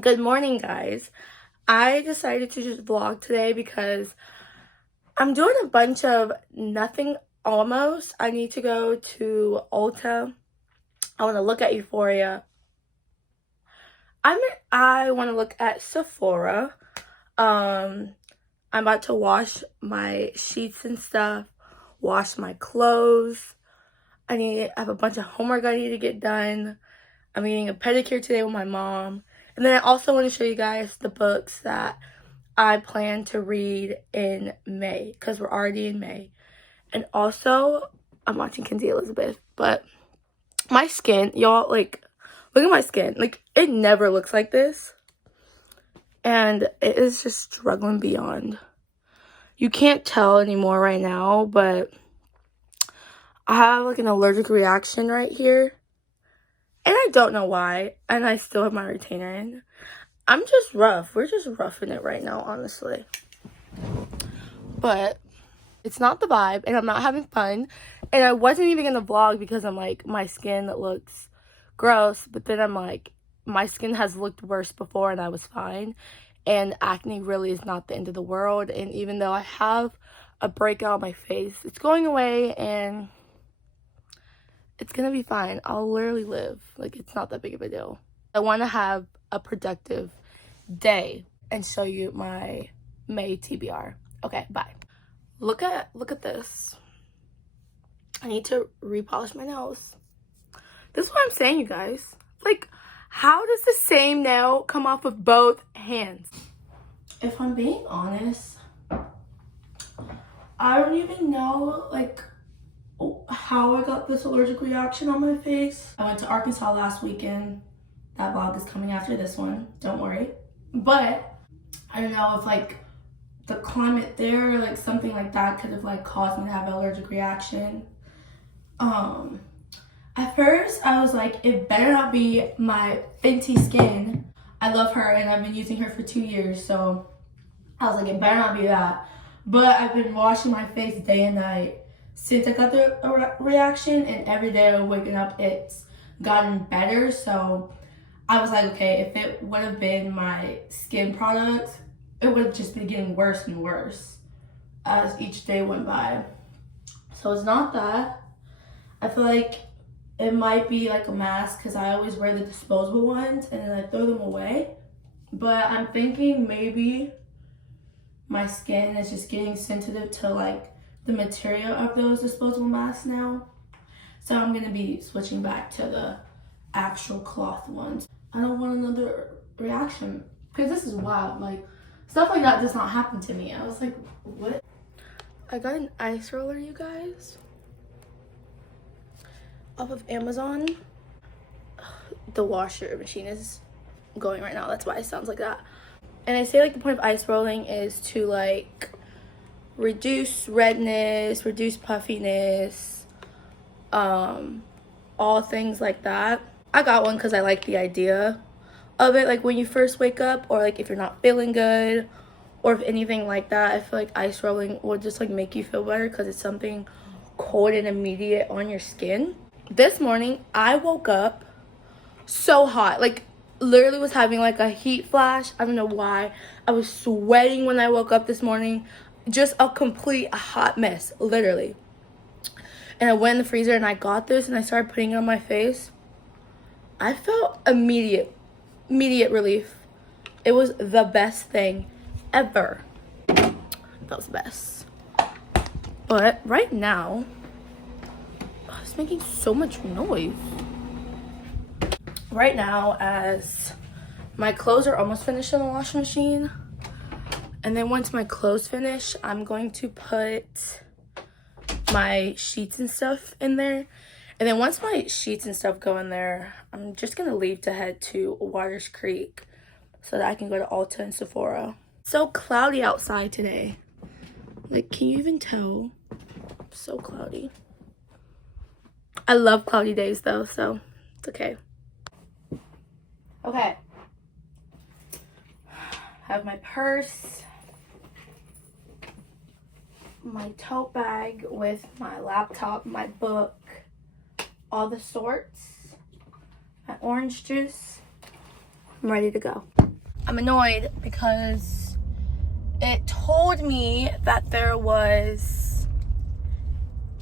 Good morning, guys. I decided to just vlog today because I'm doing a bunch of nothing almost. I need to go to Ulta. I want to look at Euphoria. I want to look at Sephora. I'm about to wash my sheets and stuff, wash my clothes. I have a bunch of homework I need to get done. I'm getting a pedicure today with my mom. And then I also want to show you guys the books that I plan to read in May, because we're already in May. And also, I'm watching Kenzie Elizabeth. But my skin, y'all, like, look at my skin. Like, it never looks like this. And it is just struggling beyond. You can't tell anymore right now, but I have, like, an allergic reaction right here. And I don't know why. And I still have my retainer in. I'm just rough. We're just roughing it right now, honestly. But it's not the vibe, and I'm not having fun. And I wasn't even going to vlog because I'm like, my skin looks gross. But then I'm like, my skin has looked worse before and I was fine. And acne really is not the end of the world. And even though I have a breakout on my face, it's going away and it's going to be fine. I'll literally live. Like, it's not that big of a deal. I want to have a productive day and show you my May TBR. Okay, bye. Look at this. I need to repolish my nails. This is what I'm saying, you guys. Like, how does the same nail come off with both hands? If I'm being honest, I don't even know, like, how I got this allergic reaction on my face. I went to Arkansas last weekend. That vlog is coming after this one, don't worry. But I don't know if like the climate there, like something like that could have like caused me to have an allergic reaction. At first I was like, it better not be my Fenty Skin. I love her and I've been using her for 2 years, so I was like, it better not be that. But I've been washing my face day and night since I got the reaction, and every day I'm waking up, it's gotten better. So I was like, okay, if it would have been my skin product, it would have just been getting worse and worse as each day went by. So it's not that. I feel like it might be like a mask because I always wear the disposable ones and then I throw them away. But I'm thinking maybe my skin is just getting sensitive to like the material of those disposable masks now. So I'm gonna be switching back to the actual cloth ones. I don't want another reaction because this is wild. Like, stuff like that does not happen to me. I was like, what? I got an ice roller, you guys, off of Amazon. The washer machine is going right now. That's why it sounds like that. And I say like the point of ice rolling is to like reduce redness, reduce puffiness, all things like that. I got one because I like the idea of it, like when you first wake up, or like if you're not feeling good, or if anything like that. I feel like ice rolling would just like make you feel better because it's something cold and immediate on your skin. This morning I woke up so hot, like literally was having like a heat flash. I don't know why. I was sweating when I woke up this morning. Just a complete hot mess, literally. And I went in the freezer and I got this and I started putting it on my face. I felt immediate relief. It was the best thing ever. That was the best. But right now, it's making so much noise. Right now, as my clothes are almost finished in the washing machine, and then once my clothes finish, I'm going to put my sheets and stuff in there. And then once my sheets and stuff go in there, I'm just going to leave to head to Waters Creek so that I can go to Ulta and Sephora. So cloudy outside today. Like, can you even tell? So cloudy. I love cloudy days though, so it's okay. Okay. Have my purse, my tote bag with my laptop, my book, all the sorts, my orange juice, I'm ready to go. I'm annoyed because it told me that there was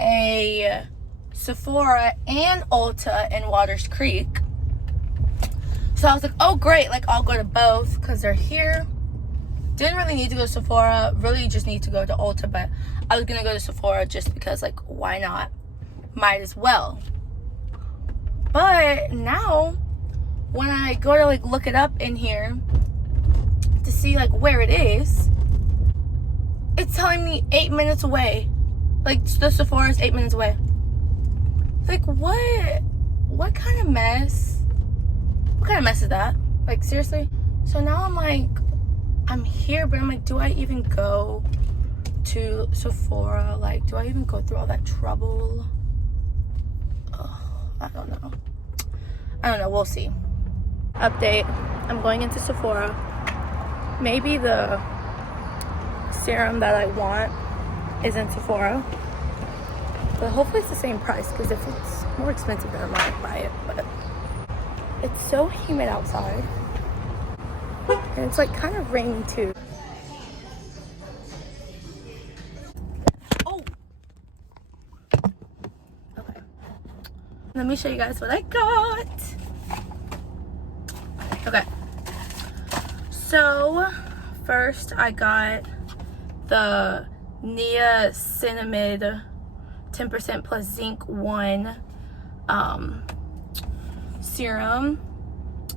a Sephora and Ulta in Waters Creek. So I was like, oh great, like I'll go to both because they're here. Didn't really need to go to Sephora, really just need to go to Ulta, but I was gonna go to Sephora just because, like, why not? Might as well. But now, when I go to like look it up in here to see like where it is, it's telling me 8 minutes away. Like the Sephora is 8 minutes away. Like what kind of mess? What kind of mess is that? Like seriously? So now I'm like, I'm here, but I'm like, do I even go to Sephora? Like, do I even go through all that trouble? Oh, I don't know. We'll see. Update. I'm going into Sephora. Maybe the serum that I want is in Sephora. But hopefully it's the same price, because if it's more expensive, then I might buy it. But it's so humid outside. And it's like kind of rainy too. Oh! Okay. Let me show you guys what I got. Okay. So, first I got the niacinamide 10% plus zinc 1 serum.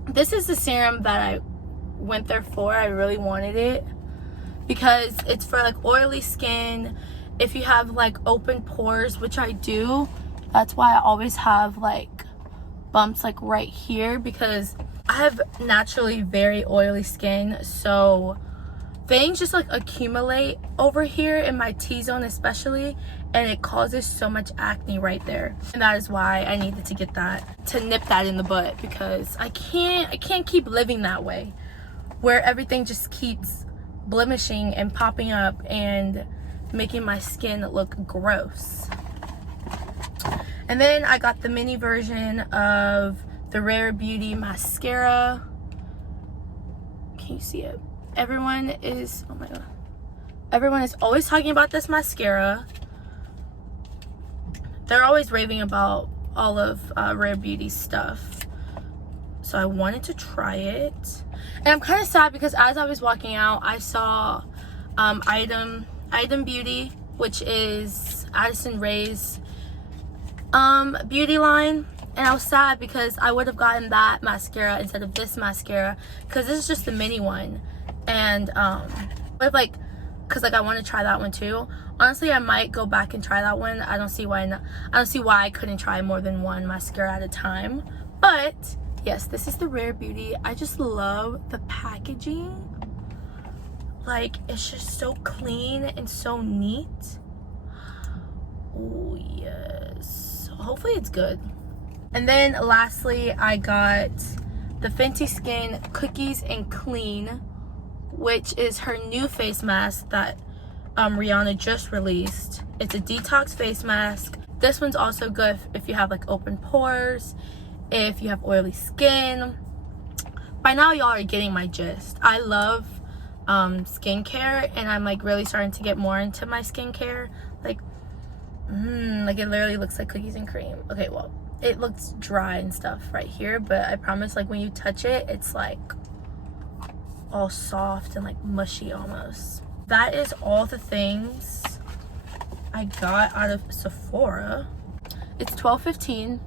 This is the serum that I went there for. I really wanted it because it's for like oily skin. If you have like open pores, which I do, that's why I always have like bumps like right here, because I have naturally very oily skin, so things just like accumulate over here in my T-zone especially, and it causes so much acne right there. And that is why I needed to get that, to nip that in the butt, because I can't keep living that way where everything just keeps blemishing and popping up and making my skin look gross. And then I got the mini version of the Rare Beauty mascara. Can you see it? Everyone is, oh my god, everyone is always talking about this mascara. They're always raving about all of Rare Beauty's stuff, so I wanted to try it. And I'm kind of sad because as I was walking out, I saw Item Beauty, which is Addison Rae's beauty line, and I was sad because I would have gotten that mascara instead of this mascara, because this is just the mini one. And but like, because like I want to try that one too. Honestly, I might go back and try that one. I don't see why not. I don't see why I couldn't try more than one mascara at a time. But yes, this is the Rare Beauty. I just love the packaging. Like, it's just so clean and so neat. Oh yes, hopefully it's good. And then lastly, I got the Fenty Skin Cookies and Clean, which is her new face mask that Rihanna just released. It's a detox face mask. This one's also good if you have like open pores, if you have oily skin. By now y'all are getting my gist. I love skincare, and I'm like really starting to get more into my skincare. Like it literally looks like cookies and cream. Okay, well, it looks dry and stuff right here, but I promise, like, when you touch it, it's like all soft and like mushy almost. That is all the things I got out of Sephora. It's 12:15.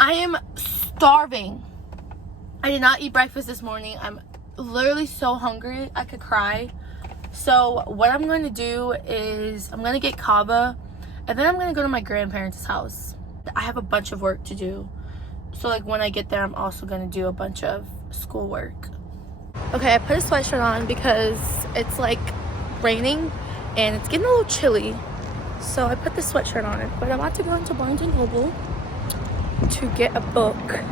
I am starving. I did not eat breakfast this morning. I'm literally so hungry I could cry. So what I'm going to do is I'm going to get kava, and then I'm going to go to my grandparents' house. I have a bunch of work to do, so like when I get there, I'm also going to do a bunch of schoolwork. Okay, I put a sweatshirt on because it's like raining and it's getting a little chilly, so I put the sweatshirt on it. But I'm about to go into Barnes & Noble to get a book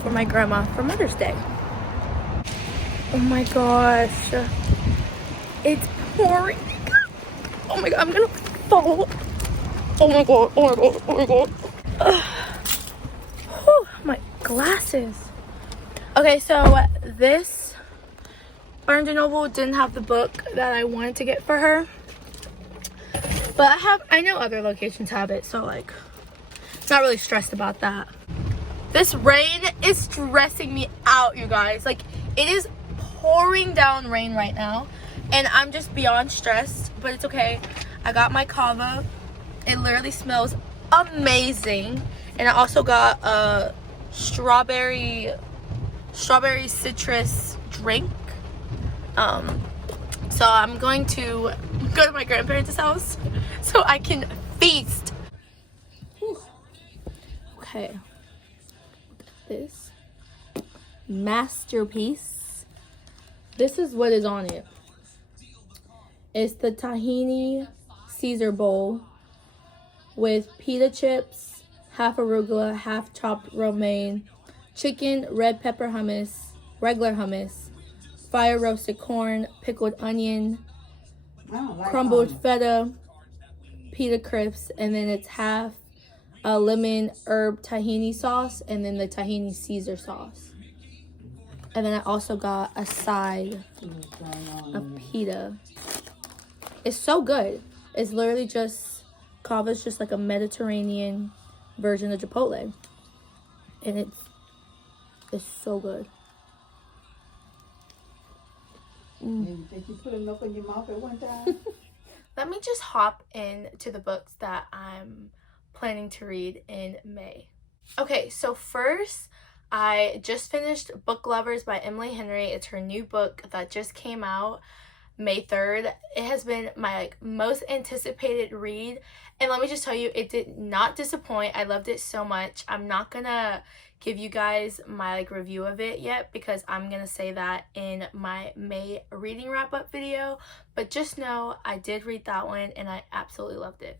for my grandma for Mother's Day. Oh my gosh, it's pouring. Oh my god, I'm gonna fall. Oh my god, oh my god, oh my god. Whew, my glasses. Okay, so this Barnes & Noble didn't have the book that I wanted to get for her. But I know other locations have it, so like, not really stressed about that. This rain is stressing me out, you guys. Like, it is pouring down rain right now, and I'm just beyond stressed, but it's okay. I got my kava. It literally smells amazing. And I also got a strawberry citrus drink. So I'm going to go to my grandparents' house so I can feast. Whew. Okay. Look at this masterpiece. This is what is on it. It's the tahini Caesar bowl with pita chips, half arugula, half chopped romaine, chicken, red pepper hummus, regular hummus, fire roasted corn, pickled onion, crumbled feta, pita crisps, and then it's half a lemon herb tahini sauce, and then the tahini Caesar sauce. And then I also got a side of pita. It's so good. It's literally just, kava's just like a Mediterranean version of Chipotle. And it's so good. You think you put enough in your mouth at one time? Let me just hop into the books that I'm planning to read in May. Okay, so first, I just finished Book Lovers by Emily Henry. It's her new book that just came out May 3rd. It has been my most anticipated read, and let me just tell you, it did not disappoint. I loved it so much. I'm not gonna give you guys my review of it yet because I'm gonna say that in my May reading wrap-up video, but just know I did read that one and I absolutely loved it.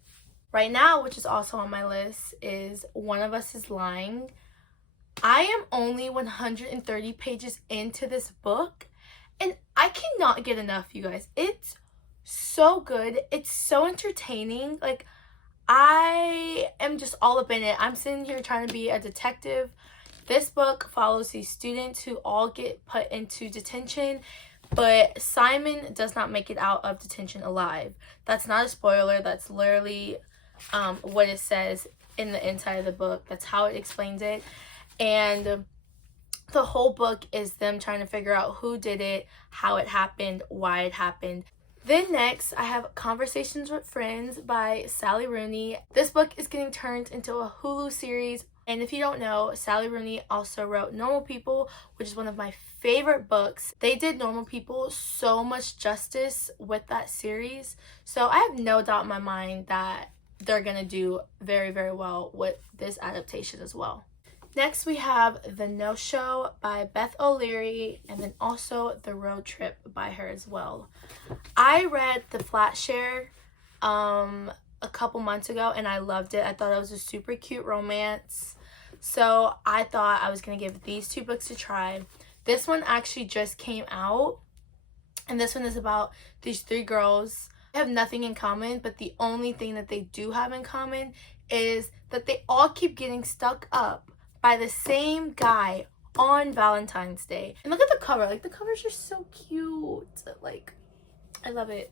Right now, which is also on my list, is One of Us is Lying. I am only 130 pages into this book, and I cannot get enough, you guys. It's so good. It's so entertaining. Like, I am just all up in it. I'm sitting here trying to be a detective. This book follows these students who all get put into detention, but Simon does not make it out of detention alive. That's not a spoiler. That's literally what it says in the inside of the book. That's how it explains it. And the whole book is them trying to figure out who did it, how it happened, why it happened. Then next, I have Conversations with Friends by Sally Rooney. This book is getting turned into a Hulu series. And if you don't know, Sally Rooney also wrote Normal People, which is one of my favorite books. They did Normal People so much justice with that series. So I have no doubt in my mind that they're going to do very, very well with this adaptation as well. Next, we have The No-Show by Beth O'Leary, and then also The Road Trip by her as well. I read The Flat Share a couple months ago, and I loved it. I thought it was a super cute romance. So I thought I was going to give these two books a try. This one actually just came out, and this one is about these three girls. They have nothing in common, but the only thing that they do have in common is that they all keep getting stuck up by the same guy on Valentine's Day. And look at the cover. Like, the covers are so cute. Like, I love it.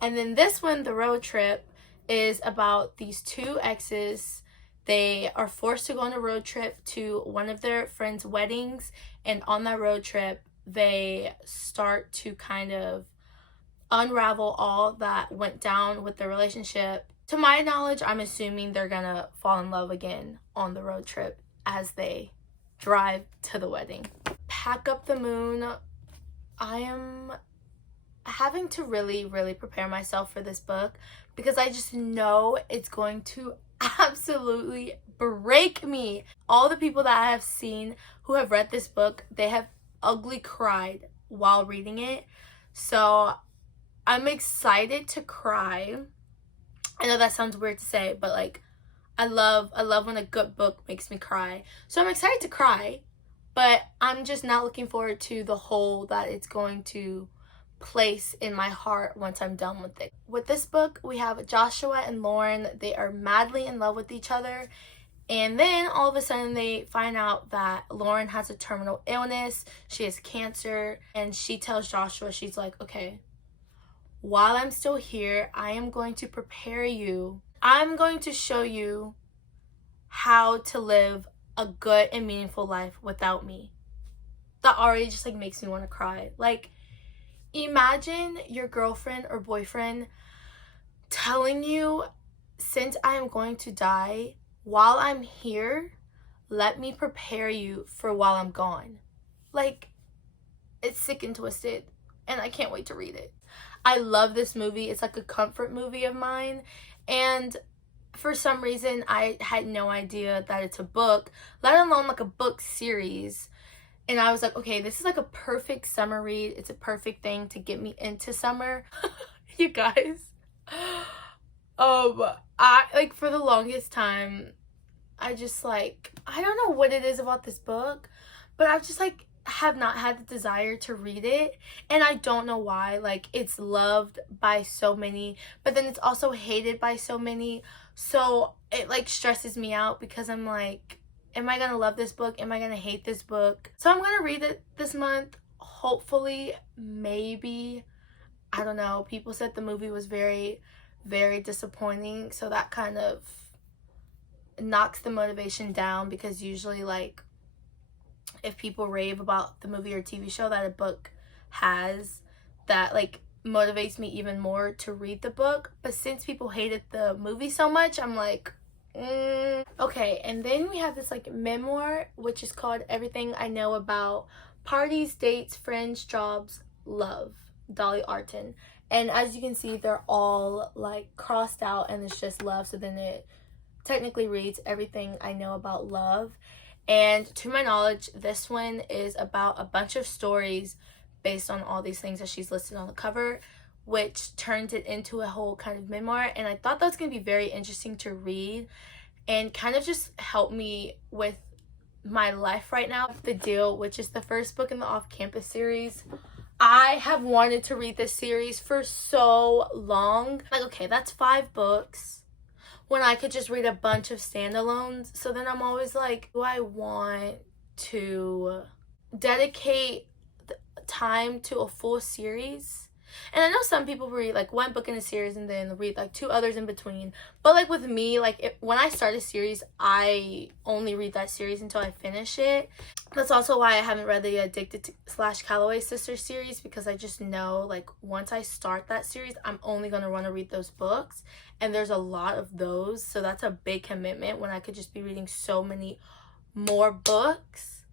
And then this one, The Road Trip, is about these two exes. They are forced to go on a road trip to one of their friends' weddings. And on that road trip, they start to kind of unravel all that went down with the relationship. To my knowledge, I'm assuming they're gonna fall in love again on the road trip as they drive to the wedding. Pack Up the Moon. I am having to really, really prepare myself for this book because I just know it's going to absolutely break me. All the people that I have seen who have read this book, they have ugly cried while reading it. So I'm excited to cry. I know that sounds weird to say, but like, I love when a good book makes me cry. So I'm excited to cry, but I'm just not looking forward to the hole that it's going to place in my heart once I'm done with it. With this book, we have Joshua and Lauren. They are madly in love with each other, And then all of a sudden they find out that Lauren has a terminal illness. She has cancer. And she tells Joshua, she's like, okay, while I'm still here, I am going to prepare you. I'm going to show you how to live a good and meaningful life without me. That already just like makes me want to cry. Like, imagine your girlfriend or boyfriend telling you, since I am going to die, while I'm here, let me prepare you for while I'm gone. Like, it's sick and twisted, and I can't wait to read it. I love this movie. It's like a comfort movie of mine, and for some reason I had no idea that it's a book, let alone like a book series. And I was like, okay, this is like a perfect summer read. It's a perfect thing to get me into summer. You guys, I like, for the longest time, I just like, I don't know what it is about this book, but I've just like have not had the desire to read it, and I don't know why. Like, it's loved by so many, but then it's also hated by so many, so it like stresses me out because I'm like, am I gonna love this book? Am I gonna hate this book? So I'm gonna read it this month, hopefully. Maybe, I don't know. People said the movie was very, very disappointing, so that kind of knocks the motivation down, because usually like if people rave about the movie or TV show that a book has, that like motivates me even more to read the book. But since people hated the movie so much, I'm like, Okay, and then we have this like memoir, which is called Everything I Know About Parties, Dates, Friends, Jobs, Love, Dolly Arton. And as you can see, they're all like crossed out and it's just love. So then it technically reads Everything I Know About Love. And to my knowledge, this one is about a bunch of stories based on all these things that she's listed on the cover, which turns it into a whole kind of memoir. And I thought that was going to be very interesting to read and kind of just help me with my life right now. The Deal, which is the first book in the Off-Campus series. I have wanted to read this series for so long. Like, okay, that's 5 books when I could just read a bunch of standalones. So then I'm always like, do I want to dedicate time to a full series? And I know some people read like 1 book in a series and then read like 2 others in between. But like with me, like when I start a series, I only read that series until I finish it. That's also why I haven't read the Addicted / Calloway Sisters series, because I just know like once I start that series, I'm only going to want to read those books. And there's a lot of those. So that's a big commitment when I could just be reading so many more books,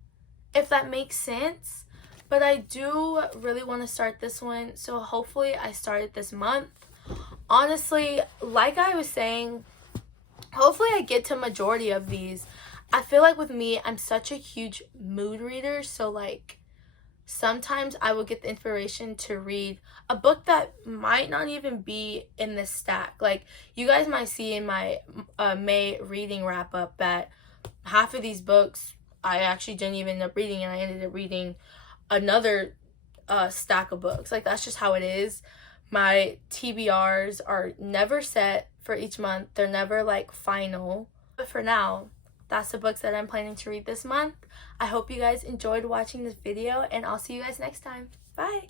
if that makes sense. But I do really want to start this one, so hopefully I start it this month. Honestly, like I was saying, hopefully I get to majority of these. I feel like with me, I'm such a huge mood reader, so like sometimes I will get the inspiration to read a book that might not even be in this stack. Like you guys might see in my May reading wrap up that half of these books I actually didn't even end up reading, and I ended up reading another stack of books. Like that's just how it is. My TBRs are never set for each month. They're never like final. But for now, that's the books that I'm planning to read this month. I hope you guys enjoyed watching this video, and I'll see you guys next time. Bye.